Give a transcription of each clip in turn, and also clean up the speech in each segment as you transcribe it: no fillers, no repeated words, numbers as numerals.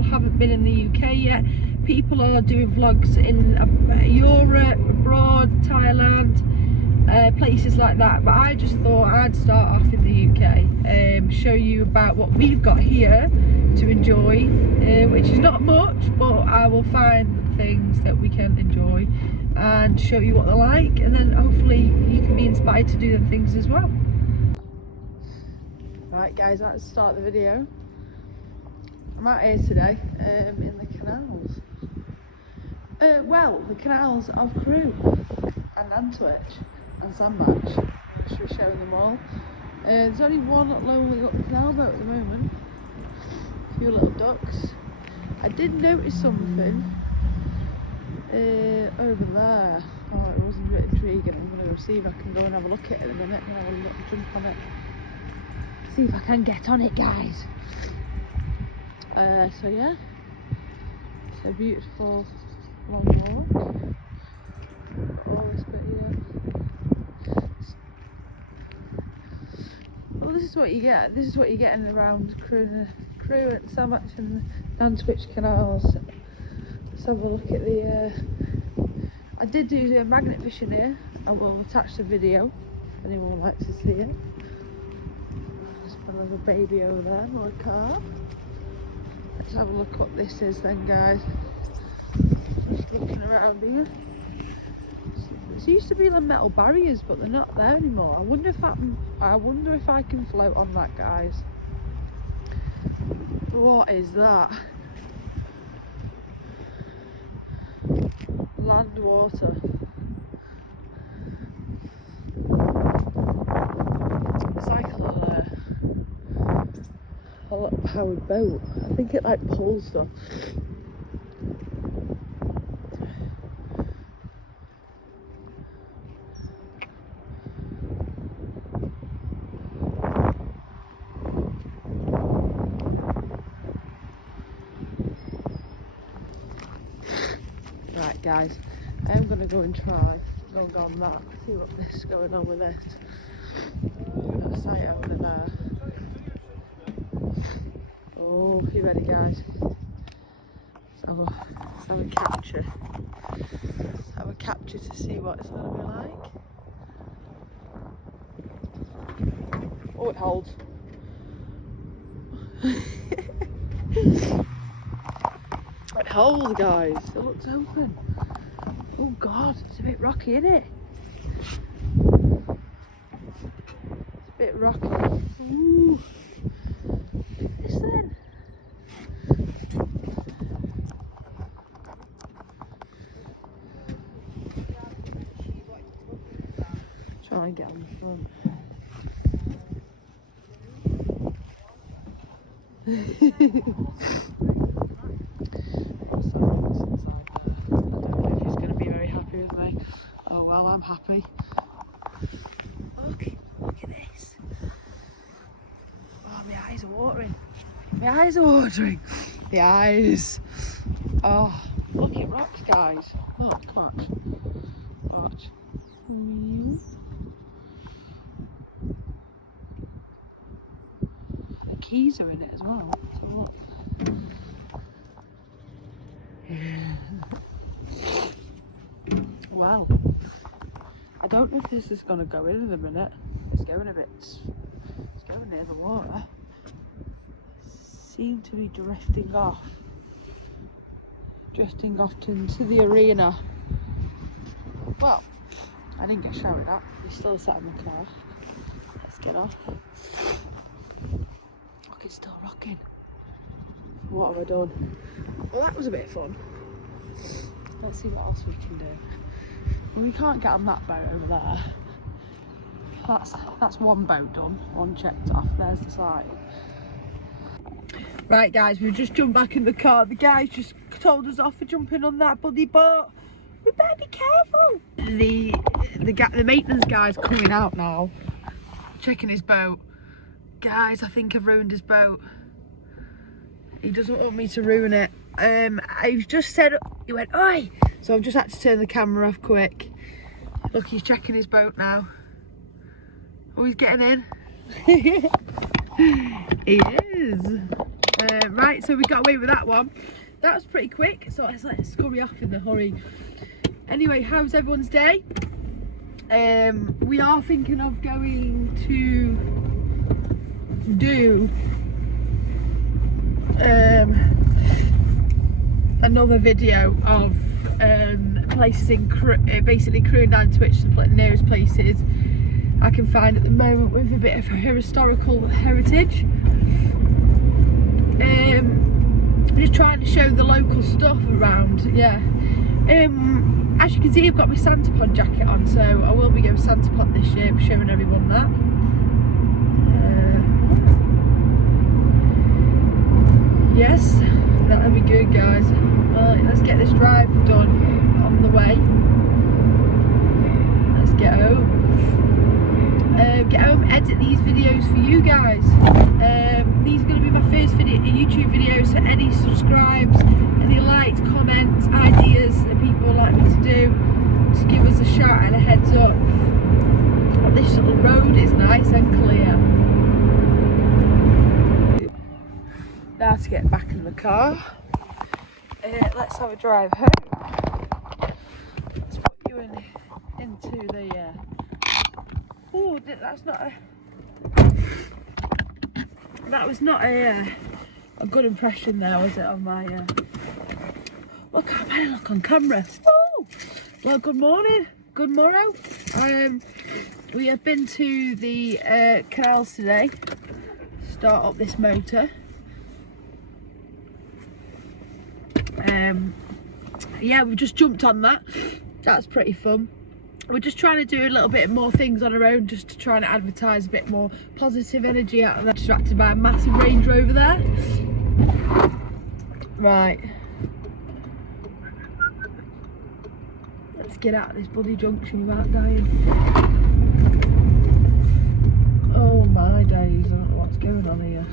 people haven't been in the UK yet. People are doing vlogs in Europe, abroad, Thailand, places like that. But I just thought I'd start off in the UK, show you about what we've got here to enjoy, which is not much, but I will find things that we can enjoy and show you what they're like, and then hopefully you can be inspired to do them things as well. Right guys, let's start the video. I'm out here today in the canals. Well, the canals of Crewe and Antwerp and Sandbach. Should be showing them all. There's only one lonely up canal boat at the moment. A few little ducks. I did notice something over there. Oh, it wasn't a bit intriguing. I'm going to go see if I can go and have a look at it in a minute and have a little jump on it. See if I can get on it, guys. So yeah, it's a beautiful long walk. All this bit here. Well, this is what you get. This is what you're getting around Crewe and Sandbach and the Antwerp canals. Let's have a look at the. I did do magnet fishing here. I will attach the video if anyone would like to see it. There's a little baby over there, or a carp. Let's have a look what this is then, guys. Just looking around here. There used to be the metal barriers, but they're not there anymore. I wonder if I can float on that, guys. What is that? Land water. It's like a little powered boat. I think it like pulls stuff. Right guys, I am going to go and try go on that, see what this is going on with this. Got a sight over there. Oh, you ready guys? Let's have a capture. Let's have a capture to see what it's going to be like. Oh, it holds. It holds, guys. It looks open. Oh god, it's a bit rocky, isn't it? It's a bit rocky. Ooh. Look at this then. Try and get on the front. Oh well, I'm happy. Look at this. Oh, my eyes are watering. My eyes are watering. The eyes. Oh, look at rocks, guys. Look, watch. Watch. The keys are in it as well. So look. Well, I don't know if this is going to go in a minute. It's going a bit. It's going near the water. Seem to be drifting off into the arena. Well, I didn't get shouted at. We still sat in the car. Let's get off. Look, it's still rocking. What have I done? Well, that was a bit of fun. Let's see what else we can do. Well, we can't get on that boat over there. That's one boat done, one checked off. There's the side. Right guys, we've just jumped back in the car. The guys just told us off for jumping on that bloody boat. We better be careful. The maintenance guy's coming out now, checking his boat. Guys, I think I've ruined his boat. He doesn't want me to ruin it. I've just said, he went, oi! So I've just had to turn the camera off quick. Look, he's checking his boat now. Oh, he's getting in. He is. Right, so we got away with that one. That was pretty quick, so let's scurry off in a hurry. Anyway, how's everyone's day? We are thinking of going to do another video of places in basically cruising down Twitch, the nearest places I can find at the moment with a bit of historical heritage. Just trying to show the local stuff around, yeah. As you can see, I've got my Santa Pod jacket on, so I will be going Santa Pod this year, showing everyone that. Yes, that'll be good, guys. Right, let's get this drive done on the way. Let's get home. Get home, edit these videos for you guys. These are going to be my first YouTube videos, so any subscribes, any likes, comments, ideas that people would like me to do, just give us a shout and a heads up. Oh, this little road is nice and clear. Now to get back in the car. Let's have a drive home. Let's put you into the oh, that's not a. That was not a good impression there, was it, on my look how bad I look on camera. Oh, well, good morning, good morrow. We have been to the canals today, start up this motor. Yeah, we've just jumped on that. That's pretty fun. We're just trying to do a little bit more things on our own, just to try and advertise a bit more positive energy out of that. Distracted by a massive Range Rover there. Right. Let's get out of this bloody junction without dying. Oh my days, I don't know what's going on here.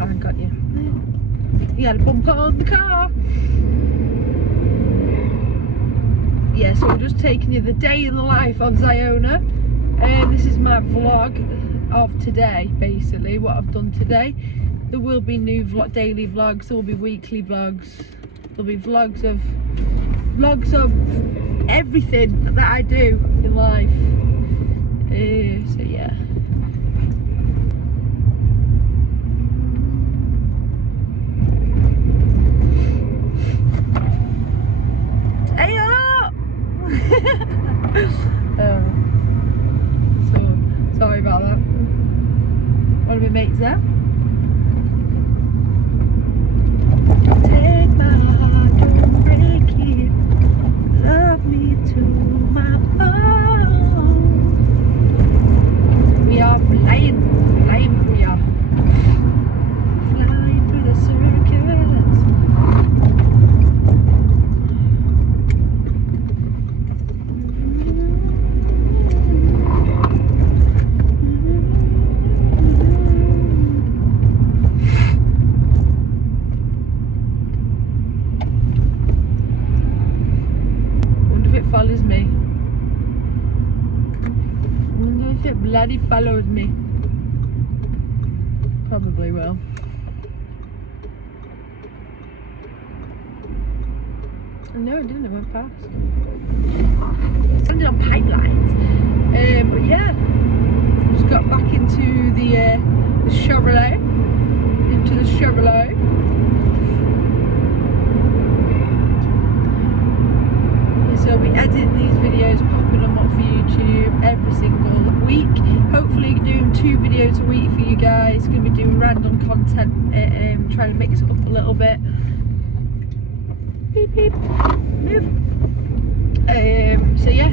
I got you. You had a bump on the car. Yeah, so we're just taking you the day in the life of Ziona. This is my vlog of today, basically, what I've done today. There will be new daily vlogs, there will be weekly vlogs, there'll be vlogs of everything that I do in life. So yeah. So sorry about that. One of my mates there. Take my heart, don't break it. Love me to my bone. We are flying we are. Flying through the circuits. Follows me. I wonder if it bloody follows me. Probably will. No, it didn't. It went past. Landed on pipelines. But yeah, just got back into the Chevrolet. Into the Chevrolet. So I'll be editing these videos, popping them up for YouTube every single week. Hopefully doing 2 videos a week for you guys. Going to be doing random content, trying to mix it up a little bit. Beep beep, move. So yeah,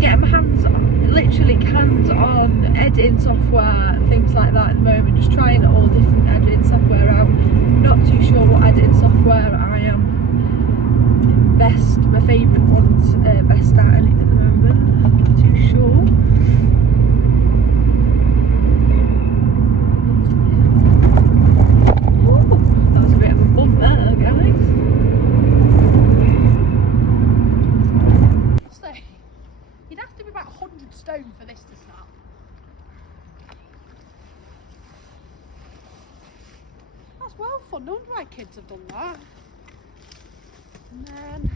getting my hands on, literally hands-on editing software, things like that at the moment. Just trying all different editing software out. Not too sure what editing software I am best, my favourite ones, best at it at the moment. I'm not too sure. Ooh, that was a bit of a bump there, guys. So, you'd have to be about 100 That's well fun. No wonder why kids have done that. And then